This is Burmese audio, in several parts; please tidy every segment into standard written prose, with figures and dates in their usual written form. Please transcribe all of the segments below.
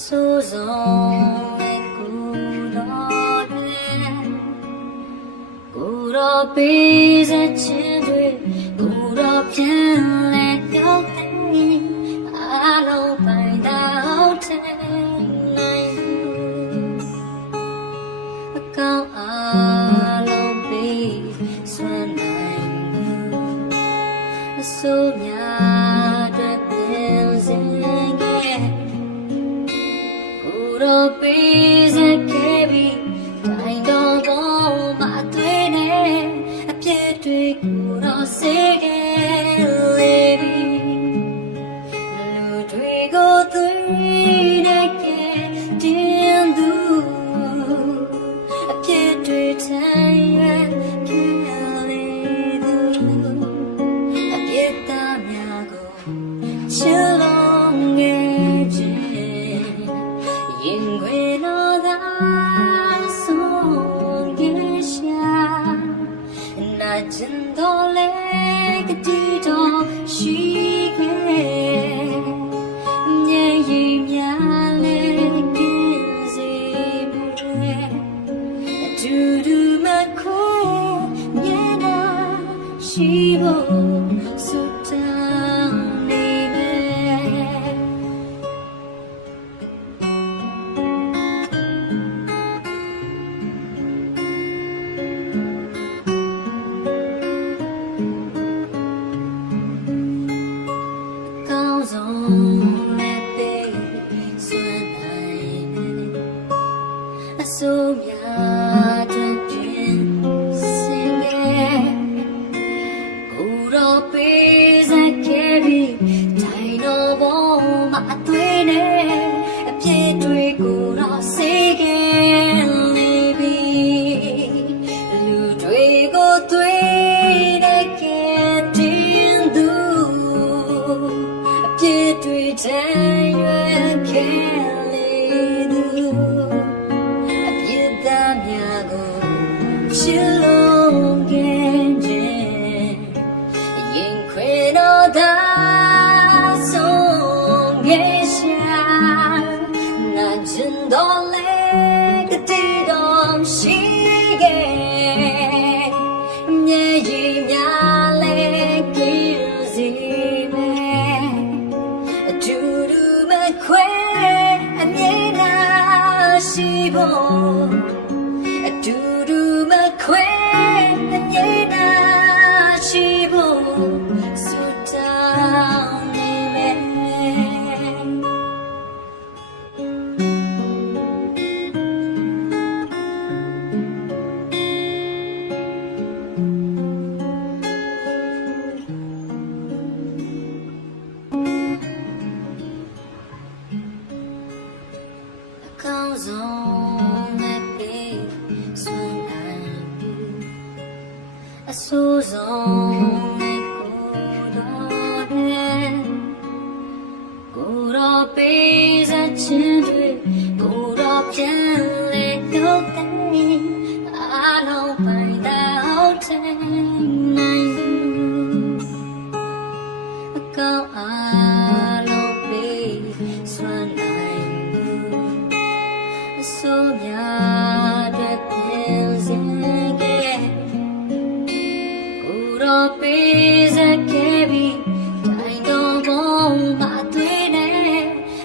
ဆိုးဆုံးပဲကိုတော့ပေးစချင်တွေကိုတော့ပြန်လဲရောက်တယ်အားလုံးပိုင်တော့တယ်နိုင်အကောင်းအားလုံးပေးစွမ်းနိုင်အဆိုးများတဲ့ပြန်စင်ရဲ့ကိုတော့ပေးစခဲ့ပြီးတိုင်းတော့မတွေ့နဲ့အပြည့်တွေကိုတော့စေခဲ့လေပြီလူတွေကိုသွေးနဲ့ကဲတင်းသူအပြည့်တွေတိုင်းရခဲ့လေသူအပြည့်သားများကိုချစ်လုံးငယ်ခြင်းရင်ခွေတော့သာ真的累，个地方是个，年一年来跟谁不累，嘟嘟么苦，年那是我苏当你们。ဆိုများတဲ့ပြင်စင်ရဲ့ကိုတော့ပေးစခဲ့ပြီးတိုင်းတော့ဘောမအသွေးနဲ့အပြည့်တွေကိုတော့စေခဲ့လေပြီလူတွေကိုသွေးနဲ့ကဲတင်းသူအပြည့်တွေတိုင်းရွယ်ခဲ့ချစ်လုံးငယ်ခြင်းရင်ခွေတော့သာဆုံးငယ်ရှာနာကျင်တော့လေကတိတော့ရှိခဲ့မြေကြီးများလေကင်းစီမဲ့အတူတူမခွဲအမြဲတမ်းရှိဖို့အတူတူမခွဲအမြဲတမ်းရှိဖို့ဆုတောင်းနေမယ်အကောင်းဆုံးနဲ့ပေးစွမ်းအဆိုးဆုံးနဲ့ကိုတော့ပေးစချင်တွေကိုတော့ပြန်လဲရောက်တယ်အားလုံးပိုင်တော့တယ်နိုင်အကောင်းအားလုံးပေးစွမ်းနိုင်အဆိုးများတဲ့ပြန်စင်တော့ပေးစခဲ့ပြီးတိုင်းတော့ဘုံမတွေ့နဲ့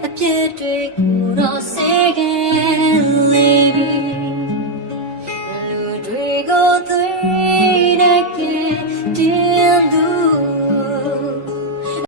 အပြည့်တွေကိုတော့စေ